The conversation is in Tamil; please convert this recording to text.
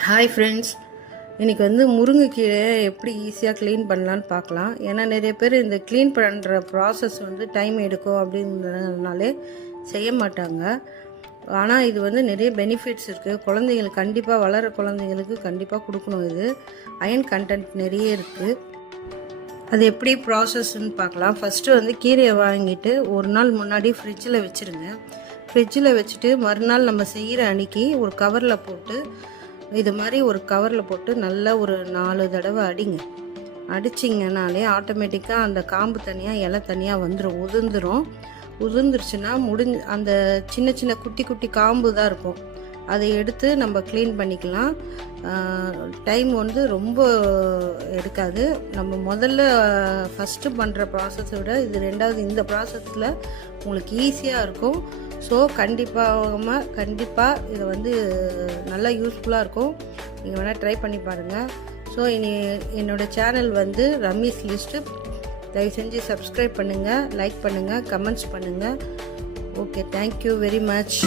ஹாய் ஃப்ரெண்ட்ஸ், இன்றைக்கி முருங்கைக்கீரை எப்படி ஈஸியாக க்ளீன் பண்ணலான்னு பார்க்கலாம். ஏன்னா நிறைய பேர் இந்த க்ளீன் பண்ணுற ப்ராசஸ் டைம் எடுக்கும் அப்படின்றதுனாலே செய்ய மாட்டாங்க. ஆனால் இது நிறைய பெனிஃபிட்ஸ் இருக்குது. குழந்தைங்களுக்கு கண்டிப்பாக வளர குழந்தைங்களுக்கு கண்டிப்பாக கொடுக்கணும். இது அயன் கண்டென்ட் நிறைய இருக்குது. அது எப்படி ப்ராசஸ்ன்னு பார்க்கலாம். ஃபஸ்ட்டு கீரையை வாங்கிட்டு ஒரு நாள் முன்னாடி ஃப்ரிட்ஜில் வச்சுருங்க. ஃப்ரிட்ஜில் வச்சுட்டு மறுநாள் நம்ம செய்கிற அன்றைக்கி ஒரு கவரில் போட்டு இது மாதிரி ஒரு கவரில் போட்டு நல்லா ஒரு 4 தடவை அடிங்க. அடிச்சிங்கனாலே ஆட்டோமேட்டிக்காக அந்த காம்பு தனியாக இலை தனியாக வந்துடும். உதிர்ந்துருச்சுன்னா அந்த சின்ன சின்ன குட்டி குட்டி காம்பு தான் இருக்கும். அதை எடுத்து நம்ம க்ளீன் பண்ணிக்கலாம். டைம் ரொம்ப எடுக்காது. நம்ம முதல்ல ஃபஸ்ட்டு பண்ணுற ப்ராசஸை விட இது ரெண்டாவது இந்த ப்ராசஸில் உங்களுக்கு ஈஸியாக இருக்கும். ஸோ கண்டிப்பாக இதை நல்லா யூஸ்ஃபுல்லாக இருக்கும். நீங்கள் வேணால் ட்ரை பண்ணி பாருங்கள். ஸோ என்னோடய சேனல் ரம்மீஸ் லிஸ்ட்டு. தயவு செஞ்சு சப்ஸ்கிரைப் பண்ணுங்கள், லைக் பண்ணுங்கள், கமெண்ட்ஸ் பண்ணுங்கள். Okay, thank you very much.